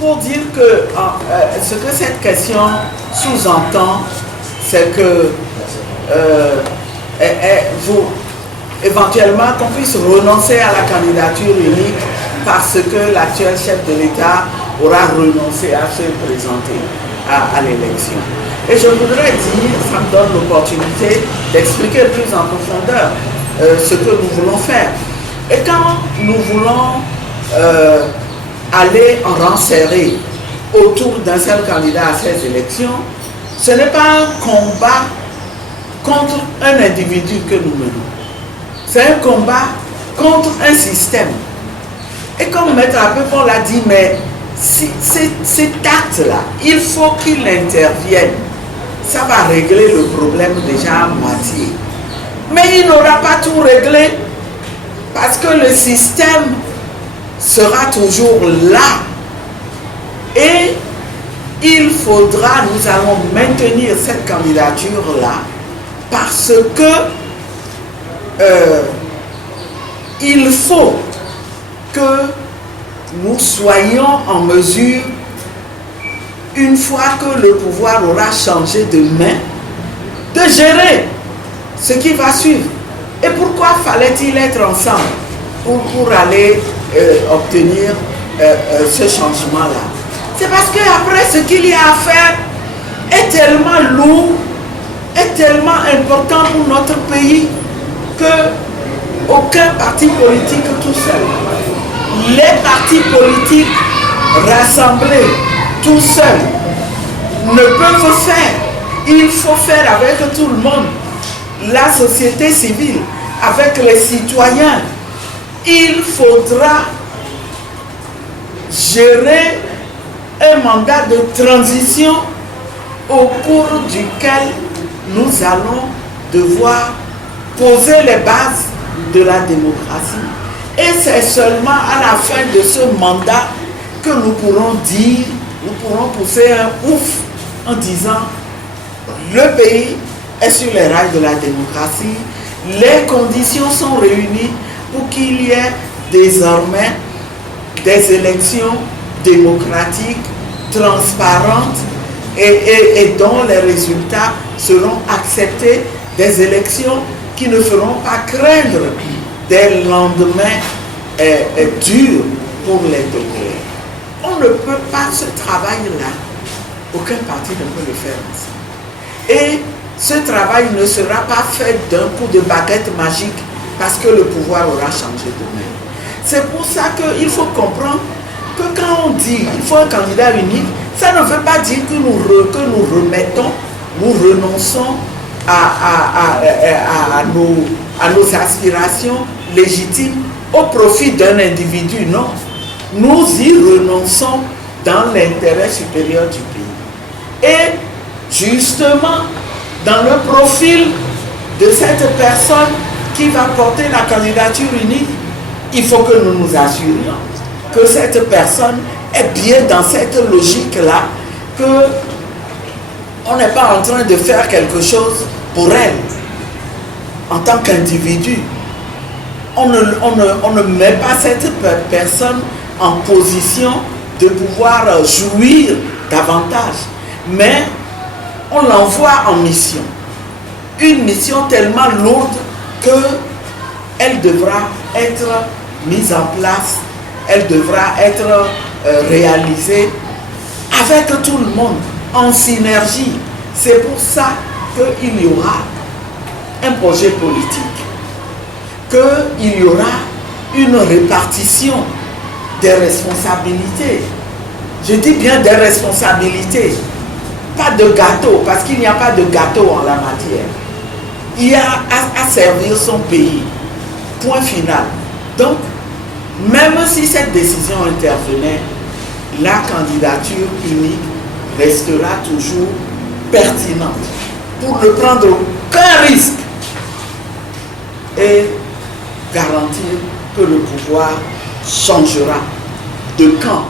pour dire que ce que cette question sous-entend, c'est que éventuellement qu'on puisse renoncer à la candidature unique parce que l'actuel chef de l'État aura renoncé à se présenter à l'élection. Et je voudrais dire, ça me donne l'opportunité d'expliquer plus en profondeur ce que nous voulons faire. Et quand nous voulons aller en rang serré autour d'un seul candidat à ces élections, ce n'est pas un combat contre un individu que nous menons. C'est un combat contre un système. Et comme Maître Apépon l'a dit, mais cet acte-là, il faut qu'il intervienne. Ça va régler le problème déjà à moitié. Mais il n'aura pas tout réglé parce que le système sera toujours là. Et il faudra, nous allons maintenir cette candidature-là parce que il faut que nous soyons en mesure, une fois que le pouvoir aura changé de main, de gérer ce qui va suivre. Et pourquoi fallait-il être ensemble pour aller obtenir ce changement-là? C'est parce qu'après, ce qu'il y a à faire est tellement lourd, est tellement important pour notre pays que aucun parti politique tout seul, les partis politiques rassemblés tout seuls ne peuvent faire. Il faut faire avec tout le monde, la société civile, avec les citoyens. Il faudra gérer un mandat de transition au cours duquel nous allons devoir poser les bases de la démocratie. Et c'est seulement à la fin de ce mandat que nous pourrons dire, nous pourrons pousser un ouf en disant le pays est sur les rails de la démocratie, les conditions sont réunies pour qu'il y ait désormais des élections démocratiques, transparentes et dont les résultats seront acceptés, des élections qui ne feront pas craindre des lendemains durs pour les Togolais. On ne peut pas ce travail-là, aucun parti ne peut le faire ensemble. Et ce travail ne sera pas fait d'un coup de baguette magique parce que le pouvoir aura changé de main. C'est pour ça qu'il faut comprendre que quand on dit qu'il faut un candidat unique, ça ne veut pas dire que nous remettons, nous renonçons à nos aspirations légitimes au profit d'un individu, non. Nous y renonçons dans l'intérêt supérieur du pays. Et justement, dans le profil de cette personne qui va porter la candidature unique, il faut que nous nous assurions que cette personne est bien dans cette logique-là, qu'on n'est pas en train de faire quelque chose pour elle, en tant qu'individu. On ne met pas cette personne en position de pouvoir jouir davantage, mais on l'envoie en mission. Une mission tellement lourde qu'elle devra être mise en place, elle devra être réalisée avec tout le monde, en synergie. C'est pour ça qu'il y aura un projet politique, qu'il y aura une répartition des responsabilités. Je dis bien des responsabilités, pas de gâteau, parce qu'il n'y a pas de gâteau en la matière. Il y a à servir son pays. Point final. Donc, même si cette décision intervenait, la candidature unique restera toujours pertinente pour ne prendre aucun risque et garantir que le pouvoir changera de camp.